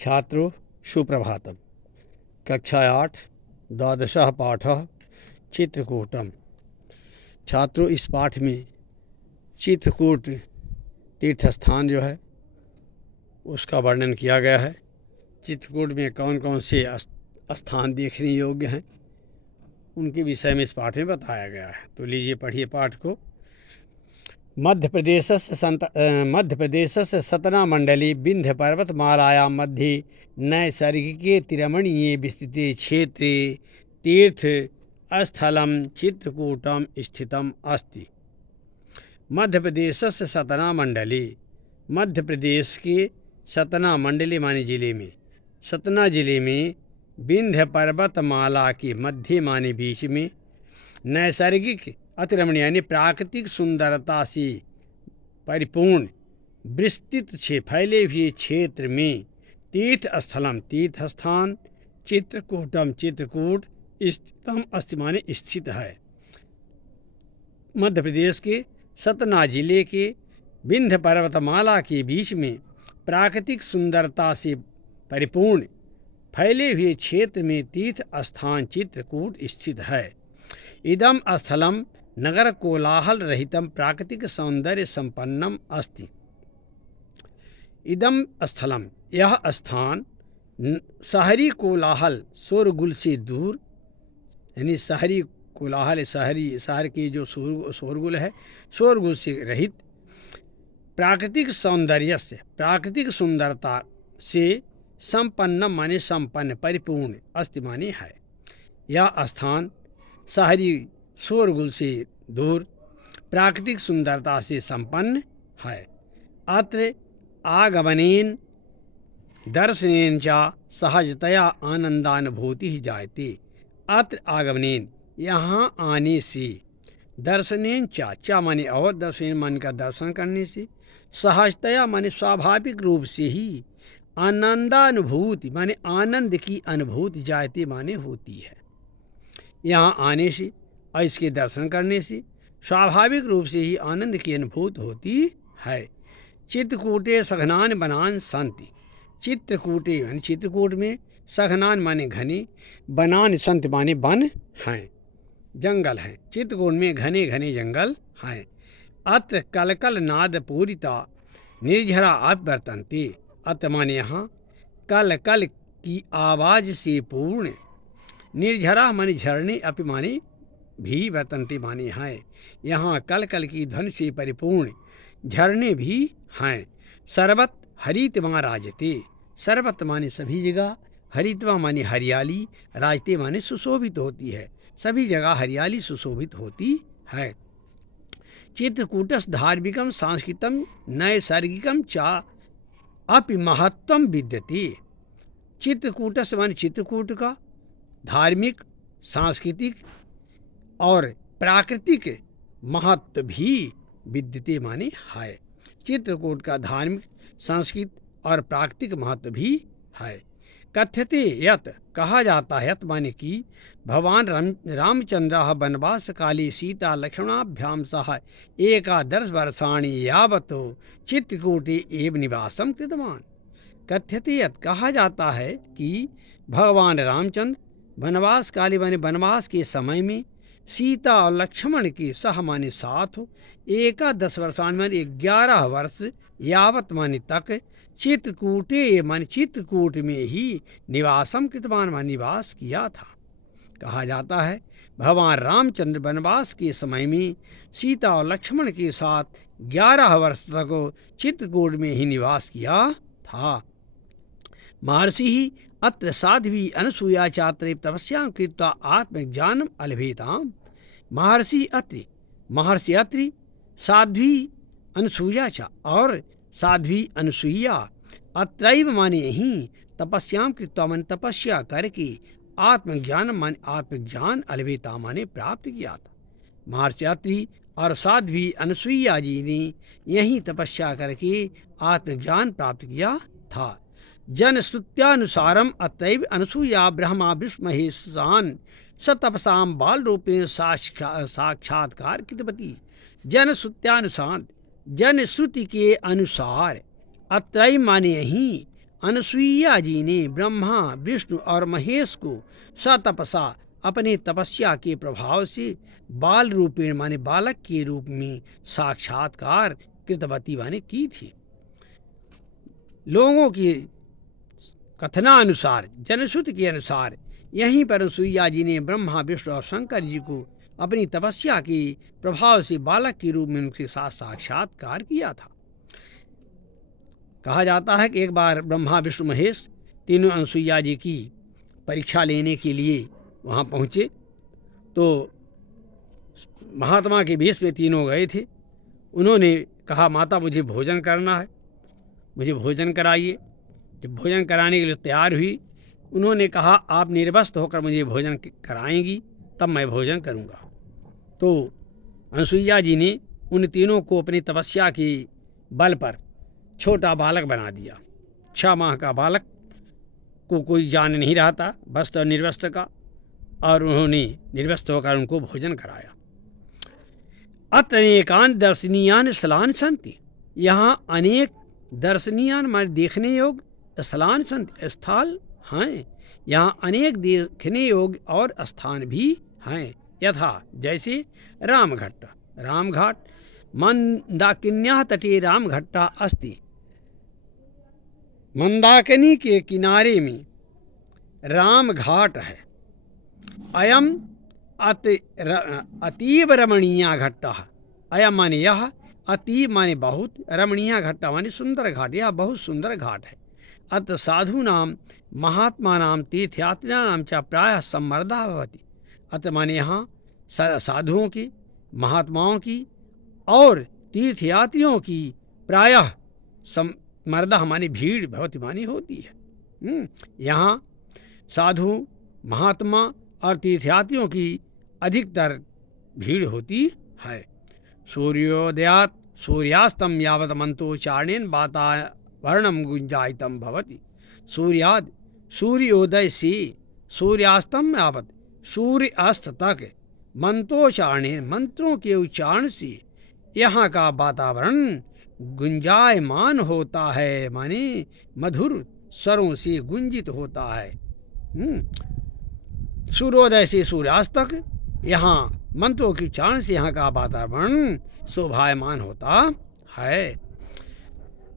छात्रों सुप्रभातम। कक्षा 8 द्वादश पाठ चित्रकूटम। छात्रों, इस पाठ में चित्रकूट तीर्थस्थान जो है उसका वर्णन किया गया है। चित्रकूट में कौन कौन से स्थान देखने योग्य हैं उनके विषय में इस पाठ में बताया गया है। तो लीजिए पढ़िए पाठ को। मध्य प्रदेश से सतना मंडली विंध्य पर्वतमालायां मध्ये नैसर्गिके तिरमणीये विस्तृते क्षेत्रे तीर्थ स्थलं चित्रकूटम स्थितम अस्ति। मध्य प्रदेश से सतना मंडली, मध्य प्रदेश के सतना मंडली माने जिले में, सतना जिले में विंध्य पर्वतमाला के मध्य माने बीच में नैसर्गिक अतिरमणीय यानी प्राकृतिक सुंदरता से परिपूर्ण विस्तृत फैले हुए क्षेत्र में तीर्थ स्थलम तीर्थस्थान चित्रकूटम चित्रकूट स्थितम अस्ति माने स्थित है। मध्य प्रदेश के सतना जिले के विंध्य पर्वतमाला के बीच में प्राकृतिक सुंदरता से परिपूर्ण फैले हुए क्षेत्र में तीर्थ स्थान चित्रकूट स्थित है। इदम स्थलम नगर कोलाहल रहितम प्राकृतिक सौंदर्य संपन्नम अस्ति। इदम स्थलम यह स्थान शहरी कोलाहल शोरगुल से दूर, यानी शहरी कोलाहल शहर के जो शोरगुल है शोरगुल से रहित, प्राकृतिक सौंदर्य से प्राकृतिक सुंदरता से संपन्न माने संपन्न परिपूर्ण अस्ति माने है। यह स्थान शहरी शोरगुल से दूर प्राकृतिक सुंदरता से संपन्न है। अत्र आगमनेन दर्शनेन च सहजतया आनंदानुभूति ही जायते। अत्र आगमनेन यहाँ आने से, दर्शनेन चा माने और, दर्शनेन मन का दर्शन करने से, सहजतया माने स्वाभाविक रूप से ही, आनंदानुभूति माने आनंद की अनुभूति जायते माने होती है। यहाँ आने से और इसके दर्शन करने से स्वाभाविक रूप से ही आनंद की अनुभूति होती है। चित्रकूटे सघनान बनान संति। चित्रकूटे यानी चित्रकूट में सघनान माने घने, बनान संत माने वन हैं, जंगल हैं। चित्रकूट में घने घने जंगल हैं। अत्र कलकल नाद पूरिता निर्झरा अपवर्तन्ते। अत्र माने यहाँ कल कल की आवाज़ से पूर्ण, निर्झरा माने झरने, अपि माने भी, वर्तन्ते माने हैं। यहाँ कल कल की ध्वनि से परिपूर्ण झरने भी हैं। सर्वत हरितमा राजते। सर्वत माने सभी जगह, हरितमा माने हरियाली, राजते माने सुशोभित होती है, सभी जगह हरियाली सुशोभित होती है। चित्रकूटस धार्मिकम सांस्कृतिकम नैसर्गिकम चा अपि महत्वम विद्यते। चित्रकूटस माने चित्रकूट का धार्मिक, सांस्कृतिक और प्राकृतिक महत्व भी विद्यते माने है। चित्रकूट का धार्मिक, सांस्कृतिक और प्राकृतिक महत्व भी है। कथ्यते यत कहा जाता है, यत माने कि भगवान रामचंद्र वनवास काले सीता लक्ष्मणाभ्याम सह 11 वर्षाणि यावत् चित्रकूटे एव निवासम कृतवान। कथ्यते यत कहा जाता है कि भगवान रामचंद्र वनवास काले माने वनवास के समय में सीता और लक्ष्मण के सह माने साथ 11 वर्षान माने 11 वर्ष यावत माने तक चित्रकूटे माने चित्रकूट में ही निवासम कृतवान माने निवास किया था। कहा जाता है भगवान रामचंद्र वनवास के समय में सीता और लक्ष्मण के साथ 11 वर्ष तक चित्रकूट में ही निवास किया था। महर्षि ही अत्र साध्वी अनसूया चात्रे तपस्या कृत्वा आत्मज्ञानम अलभेताम। महर्षि अत्रि साध्वी अनसूया चा, और साध्वी अनसूया अत्रैव माने यहीं तपस्याम कृत्वा मन तपस्या करके आत्मज्ञान माने आत्मज्ञान अलभेता माने प्राप्त किया था। महर्षि अत्रि और साध्वी अनसूया जी ने यहीं तपस्या करके आत्मज्ञान प्राप्त किया था। जनश्रुत्यानुसारम अतैव अनसूया ब्रह्मा विष्णु महेशान सतपसाम बाल रूपेण साक्षात्कार कृतवती। जनश्रुत्यानुसार, जनश्रुति के अनुसार, अत्रैव माने यहीं अनुसुईया जी ने ब्रह्मा विष्णु और महेश को सतपसा अपने तपस्या के प्रभाव से बाल रूपेण माने बालक के रूप में साक्षात्कार कृतवती माने की थी। लोगों की कथनानुसार, जनश्रुति के अनुसार यहीं पर अनुसुईया जी ने ब्रह्मा विष्णु और शंकर जी को अपनी तपस्या के प्रभाव से बालक के रूप में उनके साथ साक्षात्कार किया था। कहा जाता है कि एक बार ब्रह्मा विष्णु महेश तीनों अनुसुईया जी की परीक्षा लेने के लिए वहाँ पहुँचे तो महात्मा के वेश में तीनों गए थे। उन्होंने कहा, माता मुझे भोजन करना है, मुझे भोजन कराइए। जब भोजन कराने के लिए तैयार हुई, उन्होंने कहा, आप निर्वस्त्र होकर मुझे भोजन कराएंगी तब मैं भोजन करूँगा। तो अनुसुईया जी ने उन तीनों को अपनी तपस्या के बल पर छोटा बालक बना दिया। 6 माह का बालक को कोई जान नहीं रहा था, वस्त्र और निर्वस्त्र का, और उन्होंने निर्वस्त्र होकर उनको भोजन कराया। अत्र अनेकान दर्शनीयान स्थलान सन्ति, यहाँ अनेक दर्शनीयान माने देखने योग्य स्थलान सन्ति, स्थल हैं। यहाँ अनेक देखने योग्य और स्थान भी हैं। यथा जैसे रामघट्ट, रामघाट, मंदाकिन्याः तटे रामघट्टा अस्ति। मंदाकिनी के किनारे में रामघाट है। अयम अतीव रमणीया घट्टा, अयम माने यह, अतीव माने बहुत, रमणीया घट्टा माने सुंदर घाट, यह बहुत सुंदर घाट है। अत्र साधूनां महात्मानां तीर्थयात्रिणां च प्रायः सम्मर्दः भवति। अत्र माने यहाँ साधुओं की, महात्माओं की और तीर्थयात्रियों की प्रायः सम्मर्दः माने भीड़ भवति माने होती है। यहाँ साधु, महात्मा और तीर्थयात्रियों की अधिकतर भीड़ होती है। सूर्योदयात् सूर्यास्तं यावत् मंत्रोच्चारणेन वातावरणं गुंजायितं भवति। सूर्योदय से सूर्यास्तं यावत्, सूर्य अस्त तक मंत्रोच्चारणेन, मंत्रों के उच्चारण से यहाँ का वातावरण गुंजायमान होता है, माने मधुर स्वरों से गुंजित होता है। सूर्योदय से सूर्यास्त तक यहाँ मंत्रों के उच्चारण से यहाँ का वातावरण शोभायमान होता है।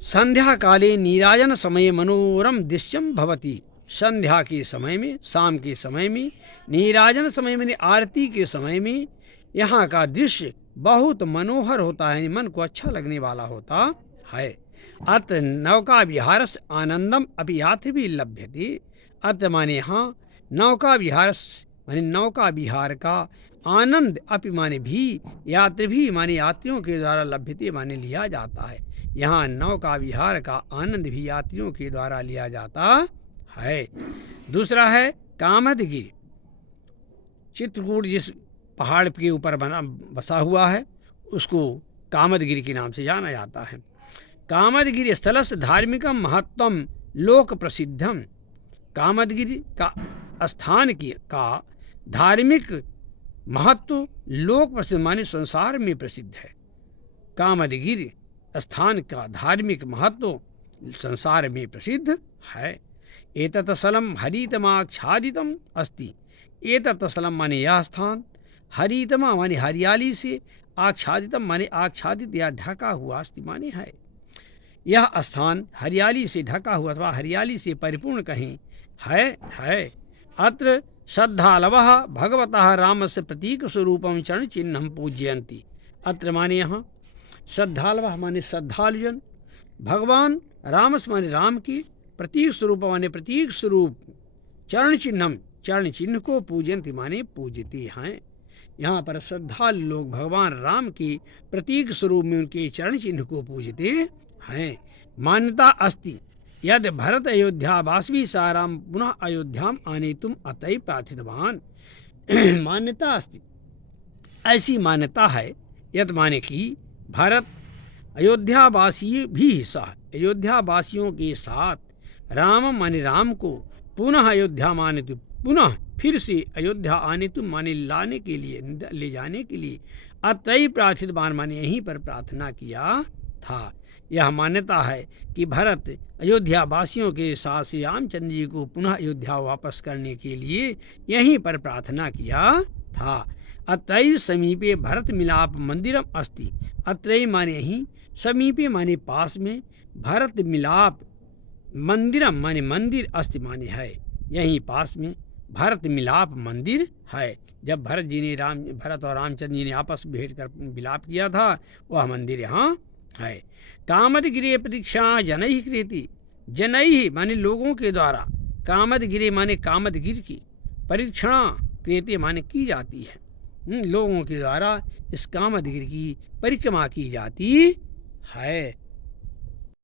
संध्या काले नीराजन समय मनोरम दृश्यम भवति। संध्या के समय में, शाम के समय में, नीराजन समय में आरती के समय में यहाँ का दृश्य बहुत मनोहर होता है, मन को अच्छा लगने वाला होता है। अत्र नौका विहार आनंदम अपि यात्री लभ्यते। अत्र माने यहाँ नौका विहार माने नौका विहार का आनंद अपि माने भी, यात्री भी माने यात्रियों के द्वारा लभ्यते माने लिया जाता है। यहाँ नौका विहार का आनंद भी यात्रियों के द्वारा लिया जाता है। दूसरा है कामदगिरि। चित्रकूट जिस पहाड़ के ऊपर बसा हुआ है उसको कामदगिरि के नाम से जाना जाता है। कामदगिरि स्थलस्य धार्मिकं महत्वं लोक प्रसिद्धम। कामदगिरि का स्थान का धार्मिक महत्व लोक प्रसिद्ध माने संसार में प्रसिद्ध है। कामदगिरि स्थान का धार्मिक महत्व संसार में प्रसिद्ध है। एतत् स्थलं हरितमाच्छादितम् अस्ति। एतत् स्थलं माने यह स्थान, हरितमा माने हरियाली से, आच्छादितम माने आच्छादित या ढका हुआ अस्ति माने है। यह स्थान हरियाली से ढका हुआ अथवा हरियाली से परिपूर्ण कहीं है। अत्र श्रद्धालवः भगवतः रामस्य प्रतीक स्वरूपं चरण चिन्हं पूजयन्ति। अत्र माने यहाँ श्रद्धालवः माने श्रद्धालुजन, भगवान रामस माने राम की, प्रतीक स्वरूप माने प्रतीक स्वरूप, चरण चिन्हम चरण चिन्ह को पूजयन्ति माने पूजते हैं। यहाँ पर श्रद्धालु लोग भगवान राम के प्रतीक स्वरूप में उनके चरण चिन्ह को पूजते हैं। मान्यता अस्ति यद भरत अयोध्यावासी सा राम पुनः अयोध्याम आनेतुम अतएव प्रार्थितवान। मान्यता अस्ति, ऐसी मान्यता है, यद माने कि भरत अयोध्यावासी भी सह, अयोध्यावासियों के साथ, राम माने राम को, पुनः अयोध्या माने तो पुनः फिर से अयोध्या आने तुम माने लाने के लिए, ले जाने के लिए, अतएव प्रार्थितवान माने यहीं पर प्रार्थना किया था। यह मान्यता है कि भरत अयोध्या वासियों के साथ श्री रामचंद्र जी को पुनः अयोध्या वापस करने के लिए यहीं पर प्रार्थना किया था। अत्रैव समीपे भरत मिलाप मंदिरम अस्ति। अत्रैव माने ही, समीपे माने पास में, भरत मिलाप मंदिरम माने मंदिर, अस्ति माने है, यहीं पास में भरत मिलाप मंदिर है। जब भरत और रामचंद्र जी ने आपस में भेंट कर मिलाप किया था, वह मंदिर यहाँ है। कामदगिरे प्रतीक्षा जनैः कृति। जनैः माने लोगों के द्वारा, कामदगिरे माने कामदगिर की, परीक्षणा कृति माने की जाती है। लोगों के द्वारा इस कामदगिर की परिक्रमा की जाती है।